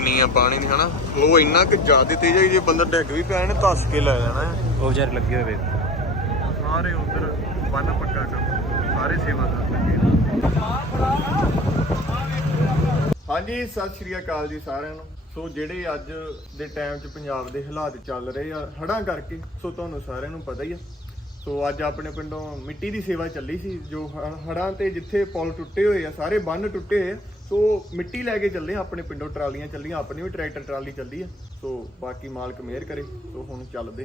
ਕਿੰਨੀ ਆ ਪਾਣੀ ਦੀ ਹਨਾ? ਫਲੋ ਇੰਨਾ ਕਿ ਜ਼ਿਆਦਾ ਤੇਜ਼ ਹੈ ਜੇ ਬੰਦਾ ਡਿੱਗ ਵੀ ਪਿਆ ਇਹਨੇ ਧੱਸ ਕੇ ਲੈ ਜਾਣਾ ਹੈ। ਉਹ ਵਿਚਾਰੇ ਲੱਗੇ ਹੋਏ ਸਾਰੇ ਉਧਰ ਬੰਨ ਪੱਕਾ ਕੰਮ ਸਾਰੇ ਸੇਵਾਦਾਰ ਲੱਗੇ ਨੇ। ਹਾਂਜੀ ਸਤਿ ਸ਼੍ਰੀ ਅਕਾਲ ਜੀ ਸਾਰਿਆਂ ਨੂੰ। ਸੋ ਜਿਹੜੇ ਅੱਜ ਦੇ ਟਾਈਮ 'ਚ ਪੰਜਾਬ ਦੇ ਹਾਲਾਤ ਚੱਲ ਰਹੇ ਆ ਹੜ੍ਹਾਂ ਕਰਕੇ ਸੋ ਤੁਹਾਨੂੰ ਸਾਰਿਆਂ ਨੂੰ ਪਤਾ ਹੀ ਆ। ਸੋ ਅੱਜ ਆਪਣੇ ਪਿੰਡੋਂ ਮਿੱਟੀ ਦੀ ਸੇਵਾ ਚੱਲੀ ਸੀ ਜੋ ਹ- ਹੜ੍ਹਾਂ ਤੇ ਜਿੱਥੇ ਪੁਲ ਟੁੱਟੇ ਹੋਏ ਆ ਸਾਰੇ ਬੰਨ ਟੁੱਟੇ ਹੋਏ ਆ। ਸੋ ਮਿੱਟੀ ਲੈ ਕੇ ਚੱਲੇ ਆ ਆਪਣੇ ਪਿੰਡੋਂ ਟਰਾਲੀਆਂ ਚੱਲੀਆਂ ਆਪਣੀ ਵੀ ਟਰੈਕਟਰ ਟਰਾਲੀ ਚੱਲੀ ਆ। ਸੋ ਬਾਕੀ ਮਾਲਕ ਮਿਹਰ ਕਰੇ ਸੋ ਹੁਣ ਚੱਲਦੇ।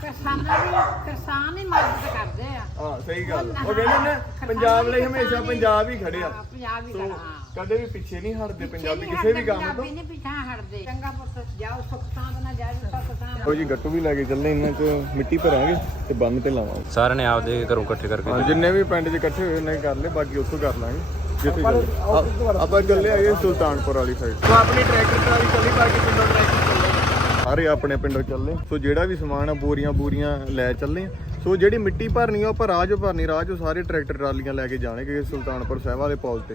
ਕਿਸਾਨਾਂ ਦੀ ਕਿਸਾਨ ਹੀ ਮਦਦ ਕਰਦੇ ਆ। ਹਾਂ ਸਹੀ ਗੱਲ ਉਹ ਕਹਿੰਦੇ ਨੇ ਪੰਜਾਬ ਲਈ ਹਮੇਸ਼ਾ ਪੰਜਾਬ ਹੀ ਖੜੇ ਆ। ਹਾਂ, ਪੰਜਾਬ ਹੀ ਸੋ ਖੜਾ ਹਾਂ। ਕਦੇ ਵੀ ਪਿੱਛੇ ਨਹੀਂ ਹਟਦੇ ਪੰਜਾਬੀ ਕਿਸੇ ਵੀ ਕੰਮ ਤੋਂ। ਪੰਜਾਬੀ ਨਹੀਂ ਪਿਛਾਂ ਹਟਦੇ। ਚੰਗਾ ਪੁੱਤ ਜਾਓ ਸੁੱਖ ਸਾਂਦ ਨਾਲ ਜਾਓ ਸੁੱਖ ਸਾਂਦ ਉਹ ਜੀ ਗੱਟੂ ਵੀ ਲੈ ਕੇ ਚੱਲੇ ਇਹਨਾਂ 'ਚ ਮਿੱਟੀ ਭਰਾਂਗੇ ਤੇ ਬੰਨ ਤੇ ਲਾਵਾਂਗੇ। ਸਾਰਿਆਂ ਨੇ ਆਪਦੇ ਘਰੋਂ ਇਕੱਠੇ ਕਰਕੇ ਹਾਂ ਜਿੰਨੇ ਵੀ ਪਿੰਡ 'ਚ ਇਕੱਠੇ ਹੋਏ ਨੇ ਕਰ ਲਏ ਬਾਕੀ ਉੱਥੋਂ ਕਰ ਲਾਂਗੇ। ਜਿੱਥੇ ਚੱਲੇ। ਆ- ਆਪਾਂ ਚੱਲੇ ਆਏ ਸੁਲਤਾਨਪੁਰ ਵਾਲੀ ਸਾਈਡ ਤੋਂ ਆਪਣੀ ਟਰੈਕਟਰ ਟਰਾਲੀ ਚੱਲੀ ਬਾਕੀ ਪਿੰਡੋਂ ਟਰੈਕਟਰ ਚੱਲੇ ਸਾਰੇ ਆਪਣੇ ਪਿੰਡੋਂ ਚੱਲੇ। ਸੋ ਜਿਹੜਾ ਵੀ ਸਮਾਨ ਆ ਬੋਰੀਆਂ ਬੋਰੀਆਂ ਲੈ ਚੱਲੇ ਆ। ਸੋ ਜਿਹੜੀ ਮਿੱਟੀ ਭਰਨੀ ਆ ਉਹ ਆਪਾਂ ਰਾਹ 'ਚੋਂ ਭਰਨੀ। ਰਾਹ 'ਚੋਂ ਸਾਰੇ ਟਰੈਕਟਰ ਟਰਾਲੀਆਂ ਲੈ ਕੇ ਜਾਣਗੇ ਸੁਲਤਾਨਪੁਰ ਸਾਹਿਬ ਵਾਲੇ ਪੁਲ ਤੇ।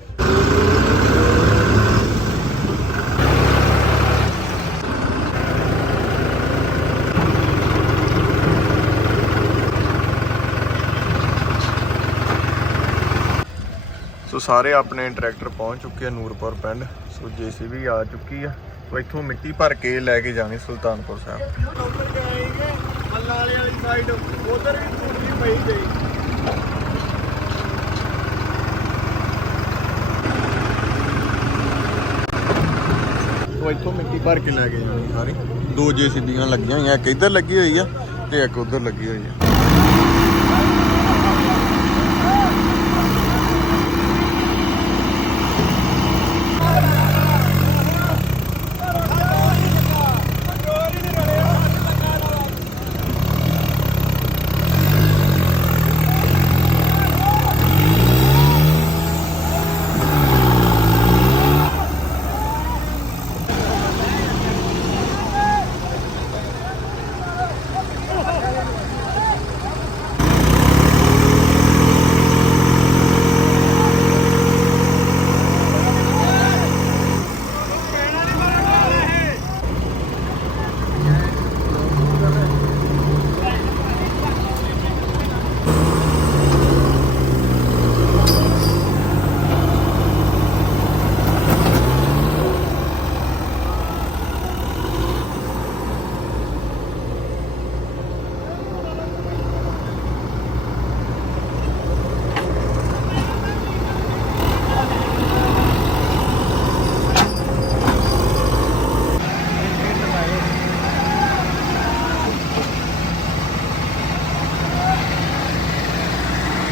ਸਾਰੇ ਆਪਣੇ ਟਰੈਕਟਰ ਪਹੁੰਚ ਚੁੱਕੇ ਆ ਨੂਰਪੁਰ ਪਿੰਡ। ਸੋ ਜੀਸੀਬੀ ਆ ਚੁੱਕੀ ਆ। ਸੋ ਇੱਥੋਂ ਮਿੱਟੀ ਭਰ ਕੇ ਲੈ ਕੇ ਜਾਣੀ ਸੁਲਤਾਨਪੁਰ ਸਾਹਿਬ। ਉੱਪਰ ਗਏਗੇ ਅੱਲਾਲੇ ਵਾਲੀ ਸਾਈਡ ਉਧਰ ਵੀ ਟੁੱਟਦੀ ਪਈ ਗਈ ਸੋ ਇੱਥੋਂ ਮਿੱਟੀ ਭਰ ਕੇ ਲੈ ਕੇ ਜਾਣੀ ਸਾਰੀ। ਦੋ ਜੀਸੀਬੀਆਂ ਲੱਗੀਆਂ ਹੋਈਆਂ, ਇੱਕ ਇੱਧਰ ਲੱਗੀ ਹੋਈ ਆ ਤੇ ਇੱਕ ਉੱਧਰ ਲੱਗੀ ਹੋਈ ਆ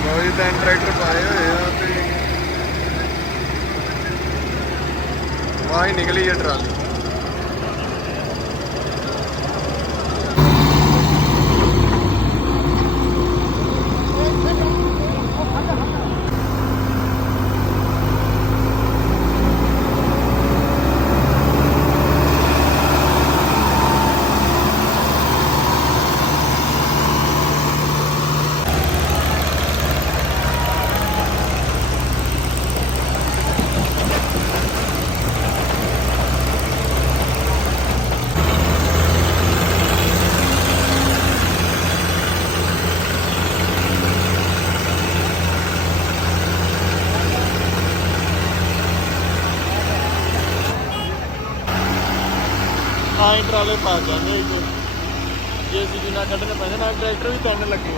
ਲਓ ਜੀ ਤਿੰਨ ਟਰੈਕਟਰ ਪਾਏ ਹੋਏ ਆ ਤੇ ਵਾਹ ਹੀ ਨਿਕਲੀ ਹੈ ਟਰਾਲੀ ਆਏ ਟਰਾਲੇ ਪਾ ਜਾਂਦੇ ਇੱਥੇ ਜੇ ਸੀ ਕੱਢਣੇ ਪੈਂਦੇ ਨਾਲ ਟਰੈਕਟਰ ਵੀ ਤਿੰਨ ਲੱਗੇ।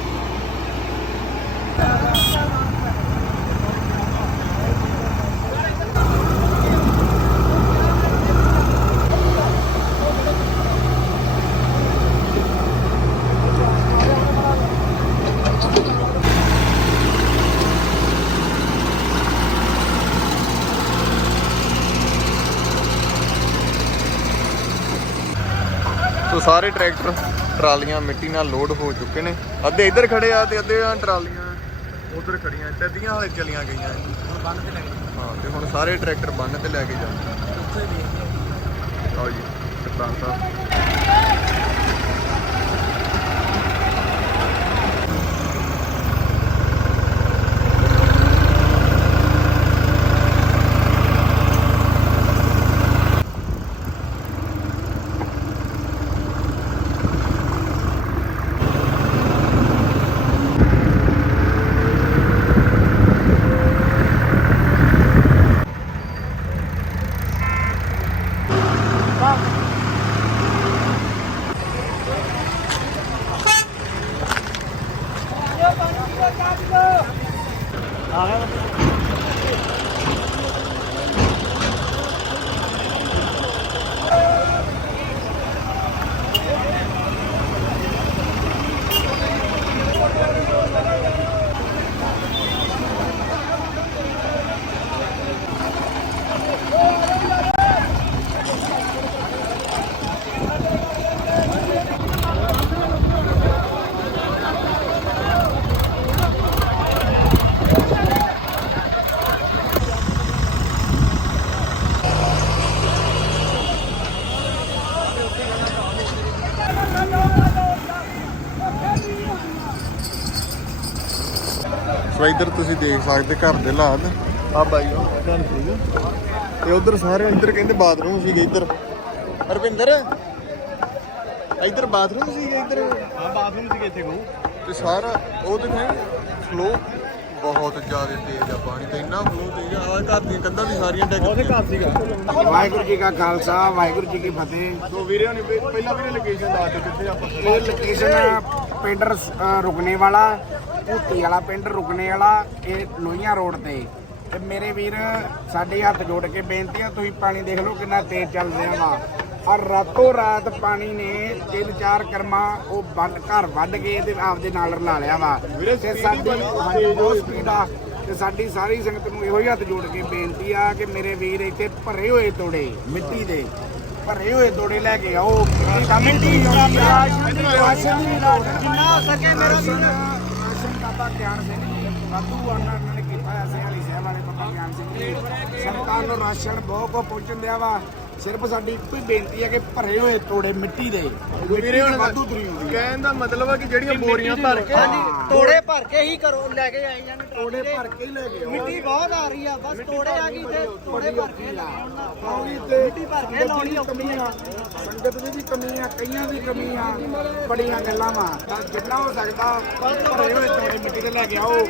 ਸਾਰੇ ਟਰੈਕਟਰ ਟਰਾਲੀਆਂ ਮਿੱਟੀ ਨਾਲ ਲੋਡ ਹੋ ਚੁੱਕੇ ਨੇ। ਅੱਧੇ ਇੱਧਰ ਖੜੇ ਆ ਤੇ ਅੱਧੇ ਆ ਟਰਾਲੀਆਂ ਉਧਰ ਖੜੀਆਂ ਤੇ ਅੱਧੀਆਂ ਹਾਲੇ ਚਲੀਆਂ ਗਈਆਂ। ਬੰਨ ਤੇ ਲੱਗੇ ਹਾਂ ਤੇ ਹੁਣ ਸਾਰੇ ਟਰੈਕਟਰ ਬੰਨ ਤੇ ਲੈ ਕੇ ਜਾਂਦੇ ਉੱਥੇ ਵੀ। ਆਓ ਜੀ ਸਰਦਾਰ ਸਾਹਿਬ। ਇੱਧਰ ਤੁਸੀਂ ਦੇਖ ਸਕਦੇ ਘਰ ਦੇ ਹਾਲਾਤ। ਆ ਬਾਈ ਉਹ ਘਰ ਸੀਗਾ ਤੇ ਉਧਰ ਸਾਰੇ ਇੱਧਰ ਕਹਿੰਦੇ ਬਾਥਰੂਮ ਸੀਗੇ ਇੱਧਰ। ਰਵਿੰਦਰ ਇੱਧਰ ਬਾਥਰੂਮ ਸੀਗੇ ਇੱਧਰ? ਹਾਂ ਬਾਥਰੂਮ ਸੀਗੇ ਇੱਥੇ ਕੋ ਤੇ ਸਾਰਾ ਉਹ ਦਿਖਾਈ ਫਲੋ ਬਹੁਤ ਜ਼ਿਆਦਾ ਤੇਜ਼ ਆ ਪਾਣੀ ਤੇ ਇੰਨਾ ਫਲੋ ਤੇਜ਼ ਆ। ਆਹ ਘਰ ਦੀਆਂ ਕੰਧਾਂ ਵੀ ਸਾਰੀਆਂ ਡਿੱਗ ਉਹਦੇ ਘਰ ਸੀਗਾ। ਵਾਹਿਗੁਰੂ ਜੀ ਕਾ ਖਾਲਸਾ ਵਾਹਿਗੁਰੂ ਜੀ ਕੀ ਫਤਿਹ। ਦੋ ਵੀਰੇ ਨੇ ਪਹਿਲਾਂ ਵੀਰੇ ਲੋਕੇਸ਼ਨ ਦੱਸ ਦਿਓ ਕਿੱਥੇ ਆਪਾਂ ਲੋਕੇਸ਼ਨ ਪਿੰਡ ਰੁਕਣੇ ਵਾਲਾ ਭੂਤੀ ਵਾਲਾ ਪਿੰਡ ਰੁਕਣੇ ਵਾਲਾ ਇਹ ਲੋਹੀਆਂ ਰੋਡ ਤੇ। ਤੇ ਮੇਰੇ ਵੀਰ ਸਾਡੇ ਹੱਥ ਜੋੜ ਕੇ ਬੇਨਤੀ ਆ ਤੁਸੀਂ ਪਾਣੀ ਦੇਖ ਲਓ ਕਿੰਨਾ ਤੇਜ਼ ਚੱਲ ਰਿਹਾ ਵਾ। ਔਰ ਰਾਤੋਂ ਰਾਤ ਪਾਣੀ ਨੇ ਤਿੰਨ ਚਾਰ ਕਰਮਾ ਉਹ ਬੰਦ ਘਰ ਵੱਢ ਕੇ ਤੇ ਆਪਦੇ ਨਾਲ ਰਲਾ ਲਿਆ ਵਾ। ਤੇ ਸਾਡੀ ਹਾਂਜੀ, ਬਹੁਤ ਸਪੀਡ ਆ। ਤੇ ਸਾਡੀ ਸਾਰੀ ਸੰਗਤ ਨੂੰ ਇਹੋ ਹੀ ਹੱਥ ਜੋੜ ਕੇ ਬੇਨਤੀ ਆ ਕਿ ਮੇਰੇ ਵੀਰ ਇੱਥੇ ਭਰੇ ਹੋਏ ਤੋੜੇ ਮਿੱਟੀ ਦੇ। ਭਰੇ ਹੋਏ ਤੋੜੇ ਲੈ ਕੇ ਆਓ। ਕਮੇਟੀ ਰਾਸ਼ਨ ਰਾਸ਼ਨ ਦੀ ਲੋੜ ਜਿੰਨਾ ਸਕੇ ਮੇਰਾ ਰਾਸ਼ਨ ਬਾਬਾ ਗਿਆਨ ਸਿੰਘ ਜੀ ਵਾਧੂ ਉਹਨਾਂ ਨੇ ਕੀਤਾ ਹੈ। ਵਾਲੀ ਸਾਹਿਬ ਵਾਲੇ ਬਾਬਾ ਗਿਆਨ ਸਿੰਘ ਜੀ ਨੂੰ। ਰਾਸ਼ਨ ਬਹੁਤ ਕੋ ਪਹੁੰਚਣ ਦਿਆ ਵਾ। ਸਿਰਫ ਸਾਡੀ ਇੱਕੋ ਹੀ ਬੇਨਤੀ ਹੈ ਕਿ ਭਰੇ ਹੋਏ ਤੋੜੇ ਮਿੱਟੀ ਦੇ। ਵੀਰੇ ਹੁਣ ਵਾਧੂ ਤੁਰੀ ਹੁੰਦੀ ਹੈ। ਕਹਿਣ ਦਾ ਮਤਲਬ ਆ ਕਿ ਜਿਹੜੀਆਂ ਬੋਰੀਆਂ ਭਰ ਕੇ ਤੋੜੇ ਭਰ ਕੇ ਹੀ ਕਰੋ ਲੈ ਕੇ ਆਈ ਜਾਂਦੇ ਤੋੜੇ ਭਰ ਕੇ ਹੀ ਲੈ ਕੇ ਆਓ। ਮਿੱਟੀ ਬਹੁਤ ਆ ਰਹੀ ਆ ਬਸ ਤੋੜੇ ਆ ਗਈ ਤੇ ਤੋੜੇ ਭਰ ਕੇ ਲੈ ਪਾਣੀ ਤੇ ਮਿੱਟੀ ਭਰ ਕੇ ਲਾਉਣੀ ਔਖੀ ਆ। ਸੰਗਤ ਦੀ ਵੀ ਕਮੀ ਆ ਕਈਆਂ ਦੀ ਕਮੀ ਆ ਬੜੀਆਂ ਗੱਲਾਂ ਵਾ। ਜਿੰਨਾ ਹੋ ਸਕਦਾ ਭਰੇ ਹੋਏ ਤੋੜੇ ਮਿੱਟੀ ਦੇ ਲੈ ਕੇ ਆਓ।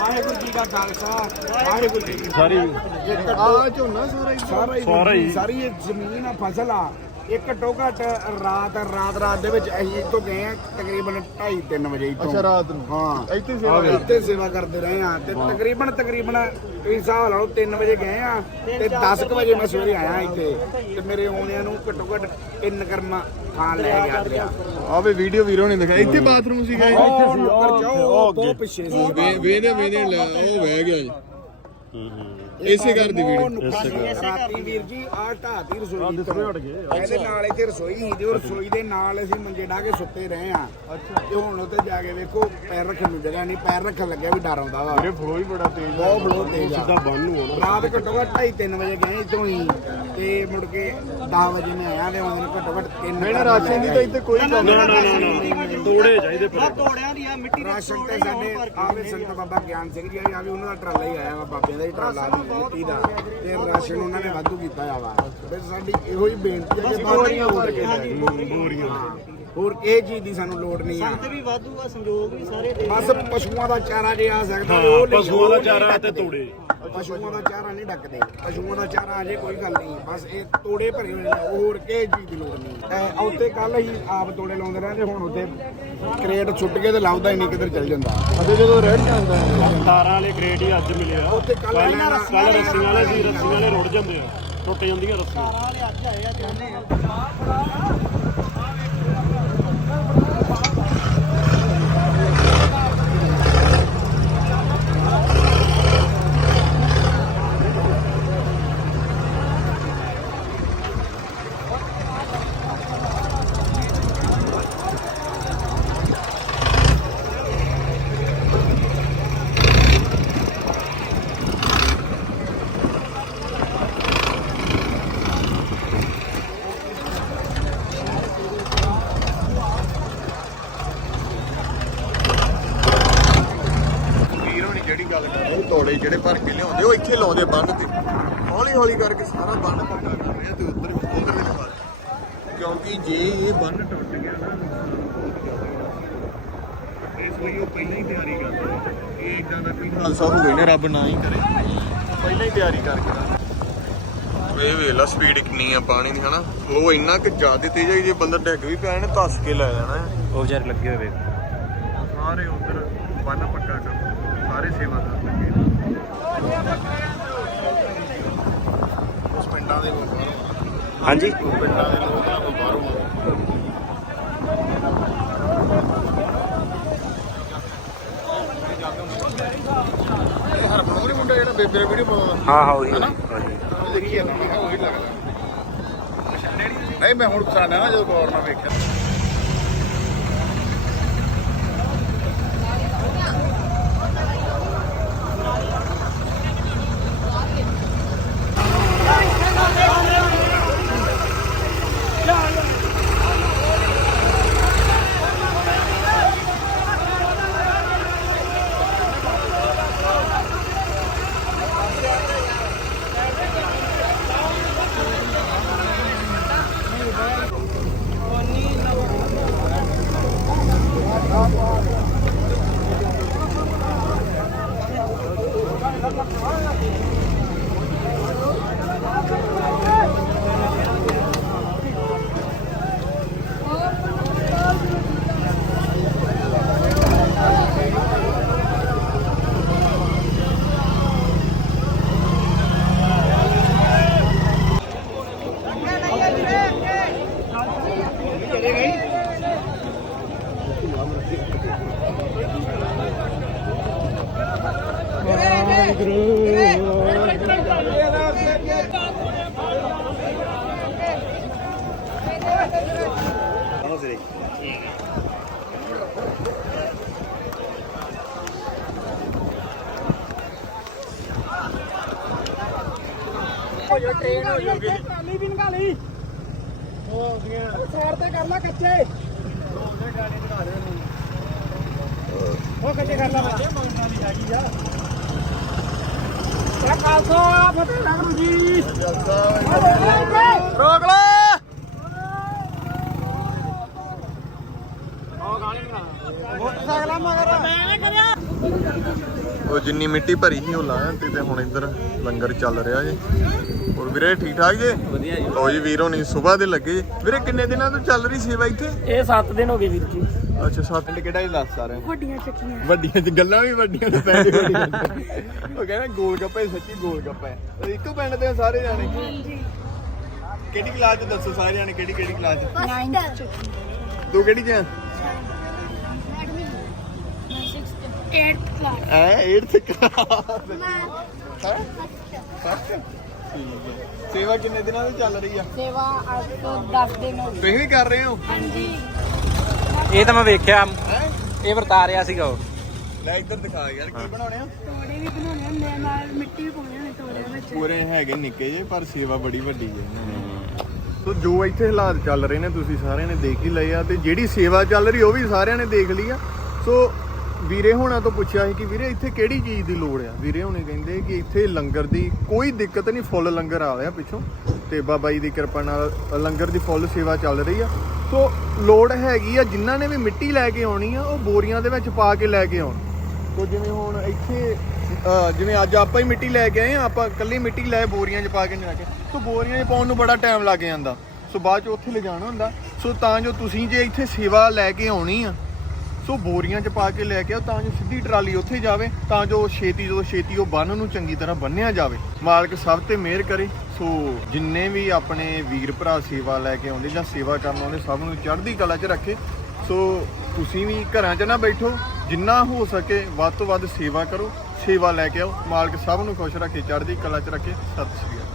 ਵਾਹਿਗੁਰੂ ਜੀ ਦਾ ਖਾਲਸਾ ਵਾਹਿਗੁਰੂ ਜੀ ਸਾਰੀ ਆ ਝੋਨਾ ਸਾਰਾ ਹੀ ਸਾਰਾ ਹੀ ਸਾਰਾ ਹੀ। ਸਾਰੀ ਇਹ ਜ਼ਮੀਨ ਆ ਫਸਲ ਆ ਇੱਕ ਘੱਟੋ ਘੱਟ ਰਾਤ ਰਾਤ ਰਾਤ ਦੇ ਵਿੱਚ ਅਸੀਂ ਇੱਥੋਂ ਗਏ ਆ ਤਕਰੀਬਨ 2:30 3 ਵਜੇ ਇੱਥੋਂ। ਅੱਛਾ ਰਾਤ ਨੂੰ? ਹਾਂ। ਇੱਥੇ ਸੇਵਾ ਕਰਦੇ? ਇੱਥੇ ਸੇਵਾ ਕਰਦੇ ਰਹੇ ਆ। ਤੇ ਤਕਰੀਬਨ ਤਕਰੀਬਨ ਤੁਸੀਂ ਹਿਸਾਬ ਲਾ ਲਓ 3 ਵਜੇ ਗਏ ਆ ਤੇ 10 ਕੁ ਵਜੇ ਮੈਂ ਸਵੇਰੇ ਆਇਆ ਇੱਥੇ। ਤੇ ਮੇਰੇ ਆਉਣਿਆਂ ਨੂੰ ਘੱਟੋ ਘੱਟ ਤਿੰਨ ਕਰਮਾ ਖਾਣ ਲੈ ਗਿਆ। ਦਰਿਆ ਆਵੇ ਵੀਡੀਓ ਵੀਰੋ ਨੇ ਦਿਖਾਇਆ ਇੱਥੇ ਬਾਥਰੂਮ ਸੀਗਾ ਉਹ ਨੁੱਕਰ ਜਾਓ ਬਹੁਤ ਪਿੱਛੇ ਸੀ। ਵੇਦੇ ਵੇਦੇ ਲੈ ਉਹ ਵਹਿ ਗਿਆ ਜੀ। ਇਸੇ ਘਰ ਦੀ ਵੀਡੀਓ। ਰਾਤੀ ਵੀਰ ਜੀ ਆਹ ਢਾਹ ਦੀ ਰਸੋਈ ਤੋਂ। ਇਹਦੇ ਨਾਲ ਇੱਥੇ ਰਸੋਈ ਸੀ ਤੇ ਉਹ ਰਸੋਈ ਦੇ ਨਾਲ ਅਸੀਂ ਮੰਜੇ ਢਾ ਕੇ ਸੁੱਤੇ ਰਹੇ ਆ ਤੇ ਹੁਣ ਉੱਤੇ ਜਾ ਕੇ ਵੇਖੋ ਪੈਰ ਰੱਖਣ ਨੂੰ ਜਗ੍ਹਾ ਨਹੀਂ ਪੈਰ ਰੱਖਣ ਲੱਗਿਆ ਵੀ ਡਰ ਆਉਂਦਾ ਵਾ। ਵੀਰੇ ਫਲੋ ਹੀ ਬੜਾ ਤੇਜ਼ ਬਹੁਤ ਬਲੋ ਤੇਜ਼ ਆ। ਬੰਨ ਨੂੰ ਹੋਣਾ ਰਾਤ ਘੱਟੋ ਘੱਟ 2:30 ਵਜੇ ਗਏ ਇੱਥੋਂ ਹੀ ਤੇ ਮੁੜ ਕੇ 10 ਵਜੇ ਮੈਂ ਆਇਆ ਤੇ ਉਹਨਾਂ ਨੂੰ ਘੱਟੋ ਘੱਟ 3 ਮੈਨਾਂ ਰਾਸ਼ਨ ਦੀ ਤਾਂ ਇੱਥੇ ਕੋਈ ਗੱਲ ਨਾ ਨਾ ਨਾ ਨਾ। ਤੋੜੇ ਚਾਹੀਦੇ ਆ ਤੋੜਿਆਂ ਦੀ ਆ ਮਿੱਟੀ ਦੇ ਰਾਸ਼ਨ ਤੇ ਸਾਡੇ ਆਵੇ ਸੰਤ ਬਾਬਾ ਗਿਆਨ ਸਿੰਘ ਜੀ ਆ ਵੀ ਉਹਨਾਂ ਦਾ ਟਰਾਲਾ ਹੀ ਆਇਆ ਵਾ ਬਾਬਿਆਂ ਦਾ ਹੀ ਟਰਾਲਾ ਮਿੱਟੀ ਦਾ। ਤੇ ਰਾਸ਼ਨ ਉਹਨਾਂ ਨੇ ਵਾਧੂ ਕੀਤਾ ਆ ਵਾ। ਤੇ ਸਾਡੀ ਇਹੋ ਹੀ ਬੇਨਤੀ ਹੈ ਕਿ ਬੋਰੀਆਂ ਭਰ ਕੇ ਹਾਂਜੀ, ਬੋਰੀਆਂ। ਹੋਰ ਇਹ ਚੀਜ਼ ਦੀ ਸਾਨੂੰ ਲੋੜ ਨਹੀਂ ਆ। ਸੰਤ ਵੀ ਵਾਧੂ ਆ ਸੰਜੋਗ ਵੀ ਸਾਰੇ ਦੇ ਬਸ ਪਸ਼ੂਆਂ ਦਾ ਚਾਰਾ ਜੇ ਆ ਸਕਦਾ ਉਹ ਲਈ- ਪਸ਼ੂਆਂ ਦਾ ਚਾਰਾ ਤੇ। ਤੋੜੇ। ਪਸ਼ੂਆਂ ਦਾ ਚਾਰਾ ਨਹੀਂ ਡੱਕਦੇ ਪਸ਼ੂਆਂ ਦਾ ਚਾਰਾ ਅਜੇ ਕੋਈ ਗੱਲ ਨਹੀਂ ਬਸ ਇਹ ਤੋੜੇ ਭਰੇ ਹੋਏ ਨੇ ਹੋਰ ਕਿਸੇ ਚੀਜ਼ ਦੀ ਲੋੜ ਨਹੀਂ। ਐ ਉੱਤੇ ਕੱਲ ਹੀ ਆਪ ਤੋੜੇ ਲਾਉਂਦੇ ਰਹੇ ਤੇ ਹੁਣ ਉੱਤੇ ਕ੍ਰੇਟ ਛੁੱਟ ਕੇ ਤੇ ਲਾਉਂਦਾ ਹੀ ਨਹੀਂ ਕਿੱਧਰ ਚੱਲ ਜਾਂਦਾ। ਅਤੇ ਜਦੋਂ ਰਹਿ ਜਾਂਦਾ ਹੈ। ਤਾਰਾਂ ਵਾਲੇ ਗ੍ਰੇਡ ਹੀ ਅੱਜ ਮਿਲਿਆ। ਉੱਤੇ ਕੱਲ ਕੱਲ ਕੱਲ ਰੱਸੀਆਂ ਵਾਲੇ ਸੀ ਰੱਸੀਆਂ ਵਾਲੇ ਰੁੜ ਜਾਂਦੇ ਆ ਟੁੱਟ ਜਾਂਦੀਆਂ ਰੱਸੀਆਂ। ਵਾਲੇ ਅੱਜ ਆਏ ਆ ਜਾਂਦੇ ਆ ਵੀਰ ਹੋਣੀ ਜਿਹੜੀ ਗੱਲ ਕਰਦੇ ਉਹ ਤੋੜੇ ਜਿਹੜੇ ਭਰ ਕੇ ਲਿਆਉਂਦੇ ਉਹ ਇੱਥੇ ਲਾਉਂਦੇ ਬੰਨ ਤੇ ਹੌਲੀ ਹੌਲੀ ਕਰਕੇ ਸਾਰਾ ਬੰਨ ਪੱਕਾ ਕਰ ਰਹੇ ਆ ਤੇ ਉੱਧਰ ਉੱਧਰ ਦੇ ਪਾਸੇ ਕਿਉਂਕਿ ਜੇ ਇਹ ਬੰਨ ਟੁੱਟ ਗਿਆ ਨਾ ਇਸ ਲਈ ਉਹ ਪਹਿਲਾਂ ਹੀ ਤਿਆਰੀ ਕਰਦੇ। ਇਹ ਇਦਾਂ ਦਾ ਕੋਈ ਹਾਦਸਾ ਹੋਵੇ ਨਾ ਰੱਬ ਨਾ ਹੀ ਕਰੇ। ਪਹਿਲਾਂ ਹੀ ਤਿਆਰੀ ਕਰਕੇ ਰੱਖਦੇ। ਇਹ ਵੇਖ ਲਾ ਸਪੀਡ ਕਿੰਨੀ ਆ ਪਾਣੀ ਦੀ ਹਨਾ? ਫਲੋ ਇੰਨਾ ਕਿ ਜ਼ਿਆਦਾ ਤੇਜ਼ ਹੈ ਜੇ ਬੰਦਾ ਡਿੱਗ ਵੀ ਪਿਆ ਇਹਨੇ ਧੱਸ ਕੇ ਲੈ ਜਾਣਾ। ਉਹ ਵਿਚਾਰੇ ਲੱਗੇ ਹੋਏ ਸਾਰੇ ਉਧਰ ਬੰਨ ਪੱਕਾ ਕਰ। ਸਾਰੇ ਸੇਵਾਦਾਰ ਲੱਗੇ ਨੇ। ਉਸ ਪਿੰਡਾਂ ਦੇ ਲੋਕ ਬਾਹਰੋਂ ਹਾਂਜੀ। ਆ ਮੁੰਡਾ ਜਿਹੜਾ ਬੇਬੇ ਵੀਡੀਓ ਪਾਉਂਦਾ ਹਾਂ ਹਾਂ ਉਹੀ। ਹਨਾ? ਦੇਖੀ ਕਿਹਾ ਉਹੀ ਲੱਗਦਾ। ਨਹੀਂ ਮੈਂ ਹੁਣ ਪਛਾਣਿਆ ਨਾ ਜਦੋਂ ਗੌਰ ਨਾਲ ਵੇਖਿਆ। ਟਰਾਲੀ ਵੀ ਨਿਕਾ ਲਈ। ਉਹ ਸਾਈਡ ਤੇ ਕਰ ਲੈ ਕੱਚੇ। ਉਹ ਕੱਚੇ ਕਰ ਲੈ। ਬੱਚੇ ਮਗਰ ਦੀ ਹੈਗੀ ਆ ਕਿਆ ਕਾਲਸੋ ਫਤਿਹ ਨਗਰ ਜੀ ਰੋਕ ਲੈ ਮੋਟਰਸਾਈਕਲ ਮਗਰ ਮੈਂ ਨਾ ਕਰਿਆ ਉਹ ਜਿੰਨੀ ਮਿੱਟੀ ਭਰੀ ਸੀ ਉਹ ਲਾਹ ਤੇ ਤੇ ਹੁਣ ਇੱਧਰ ਲੰਗਰ ਚੱਲ ਰਿਹਾ ਜੇ। ਹੋਰ ਵੀਰੇ ਠੀਕ ਠਾਕ ਜੇ? ਵਧੀਆ ਜੀ। ਲੋ ਜੀ ਵੀਰੋ ਨਹੀਂ ਸਵੇਰ ਦੇ ਲੱਗੇ ਜੇ। ਵੀਰੇ ਕਿੰਨੇ ਦਿਨਾਂ ਤੋਂ ਚੱਲ ਰਹੀ ਸੇਵਾ ਇੱਥੇ? ਇਹ 7 ਦਿਨ ਹੋ ਗਏ ਵੀਰ ਜੀ। ਅੱਛਾ ਸੱਤ ਪਿੰਡ ਕਿਹੜਾ ਹੀ ਦੱਸ ਸਾਰੇ ਵੱਡੀਆਂ ਚੱਕੀਆਂ। ਵੱਡੀਆਂ ਚ ਗੱਲਾਂ ਵੀ ਵੱਡੀਆਂ ਨੇ ਪੈਂਦੀ ਵੱਡੀਆਂ ਉਹ ਕਹਿੰਦਾ ਗੋਲ ਗੱਪੇ ਸੱਚੀ ਗੋਲ ਗੱਪਾ। ਇੱਕੋ ਪਿੰਡ ਦੇ ਸਾਰੇ ਜਾਣੇ? ਹਾਂਜੀ। ਕਿਹੜੀ ਕਲਾਸ ਚ ਦੱਸੋ ਸਾਰੇ ਜਾਣੇ ਕਿਹੜੀ ਕਿਹੜੀ ਕਲਾਸ ਚ? 9th ਚੱਕੀ ਤੂੰ ਕਿਹੜੀ ਚ 8th ਕਲਾਸ ਐ 8th ਕਲਾਸ ਹੈ ਫਸਟ ਠੀਕ ਹੈ ਸੇਵਾ ਕਿੰਨੇ ਦਿਨਾਂ ਤੋਂ ਚੱਲ ਰਹੀ ਆ? ਸੇਵਾ ਅੱਜ ਤੋਂ 10 ਦਿਨ ਹੋ ਗਏ। ਤੁਸੀਂ ਵੀ ਕਰ ਰਹੇ ਹੋ? ਹਾਂਜੀ। ਇਹ ਤਾਂ ਮੈਂ ਵੇਖਿਆ। ਹੈ? ਇਹ ਵਰਤਾ ਰਿਹਾ ਸੀਗਾ ਉਹ। ਲੈ ਇੱਧਰ ਦਿਖਾ ਯਾਰ ਕੀ ਬਣਾਉਣੇ ਆ? ਤੋੜੇ ਵੀ ਬਣਾਉਣੇ ਹੁੰਦੇ ਆ ਨਾਲ ਮਿੱਟੀ ਵੀ ਪਾਉਣੀ ਹੁੰਦੀ ਤੋੜਿਆਂ ਵਿੱਚ। ਪੂਰੇ ਹੈਗੇ ਨਿੱਕੇ ਜੇ ਪਰ ਸੇਵਾ ਬੜੀ ਵੱਡੀ ਹੈ। ਸੋ ਜੋ ਇੱਥੇ ਹਾਲਾਤ ਚੱਲ ਰਹੇ ਨੇ ਤੁਸੀਂ ਸਾਰਿਆਂ ਨੇ ਦੇਖ ਹੀ ਲਏ ਆ ਤੇ ਜਿਹੜੀ ਸੇਵਾ ਚੱਲ ਰਹੀ ਉਹ ਵੀ ਸਾਰਿਆਂ ਨੇ ਦੇਖ ਲਈ ਆ। ਸੋ ਵੀਰੇ ਹੋਣਾ ਤੋਂ ਪੁੱਛਿਆ ਸੀ ਕਿ ਵੀਰੇ ਇੱਥੇ ਕਿਹੜੀ ਚੀਜ਼ ਦੀ ਲੋੜ ਆ? ਵੀਰੇ ਹੋਣੇ ਕਹਿੰਦੇ ਕਿ ਇੱਥੇ ਲੰਗਰ ਦੀ ਕੋਈ ਦਿੱਕਤ ਨਹੀਂ, ਫੁੱਲ ਲੰਗਰ ਆ ਰਿਹਾ ਪਿੱਛੋਂ। ਤੇ ਬਾਬਾ ਜੀ ਦੀ ਕਿਰਪਾ ਨਾਲ ਲੰਗਰ ਦੀ ਫੁੱਲ ਸੇਵਾ ਚੱਲ ਰਹੀ ਆ। ਸੋ ਲੋੜ ਹੈਗੀ ਆ, ਜਿਨ੍ਹਾਂ ਨੇ ਵੀ ਮਿੱਟੀ ਲੈ ਕੇ ਆਉਣੀ ਆ, ਉਹ ਬੋਰੀਆਂ ਦੇ ਵਿੱਚ ਪਾ ਕੇ ਲੈ ਕੇ ਆਉਣ। ਸੋ ਜਿਵੇਂ ਹੁਣ ਇੱਥੇ ਜਿਵੇਂ ਅੱਜ ਆਪਾਂ ਹੀ ਮਿੱਟੀ ਲੈ ਕੇ ਆਏ ਆ, ਆਪਾਂ ਕੱਲੀ ਮਿੱਟੀ ਲੈ ਬੋਰੀਆਂ 'ਚ ਪਾ ਕੇ ਨਹੀਂ ਰੱਖੇ ਸੋ ਬੋਰੀਆਂ 'ਚ ਪਾਉਣ ਨੂੰ ਬੜਾ ਟਾਈਮ ਲੱਗ ਜਾਂਦਾ। ਸੋ ਬਾਅਦ 'ਚ ਉੱਥੇ ਲਿਜਾਣਾ ਹੁੰਦਾ। ਸੋ ਤਾਂ ਜੋ ਤੁਸੀਂ ਜੇ ਇੱਥੇ ਸੇਵਾ ਲੈ ਕੇ ਆਉਣੀ ਆ ਸੋ ਬੋਰੀਆਂ 'ਚ ਪਾ ਕੇ ਲੈ ਕੇ ਆਓ ਤਾਂ ਜੋ ਸਿੱਧੀ ਟਰਾਲੀ ਉੱਥੇ ਜਾਵੇ, ਤਾਂ ਜੋ ਛੇਤੀ ਤੋਂ ਛੇਤੀ ਉਹ ਬੰਨ ਨੂੰ ਚੰਗੀ ਤਰ੍ਹਾਂ ਬੰਨਿਆ ਜਾਵੇ। ਮਾਲਕ ਸਭ ਤੇ ਮਿਹਰ ਕਰੇ। ਸੋ ਜਿੰਨੇ ਵੀ ਆਪਣੇ ਵੀਰ ਭਰਾ ਸੇਵਾ ਲੈ ਕੇ ਆਉਂਦੇ ਜਾਂ ਸੇਵਾ ਕਰਨ ਆਉਂਦੇ, ਸਭ ਨੂੰ ਚੜ੍ਹਦੀ ਕਲਾ 'ਚ ਰੱਖੇ। ਸੋ ਤੁਸੀਂ ਵੀ ਘਰਾਂ 'ਚ ਨਾ ਬੈਠੋ। ਜਿੰਨਾ ਹੋ ਸਕੇ ਵੱਧ ਤੋਂ ਵੱਧ ਸੇਵਾ ਕਰੋ, ਸੇਵਾ ਲੈ ਕੇ ਆਓ। ਮਾਲਕ ਸਭ ਨੂੰ ਖੁਸ਼ ਰੱਖੇ, ਚੜ੍ਹਦੀ ਕਲਾ 'ਚ ਰੱਖੇ। ਸਤਿ ਸ਼੍ਰੀ ਅਕਾਲ।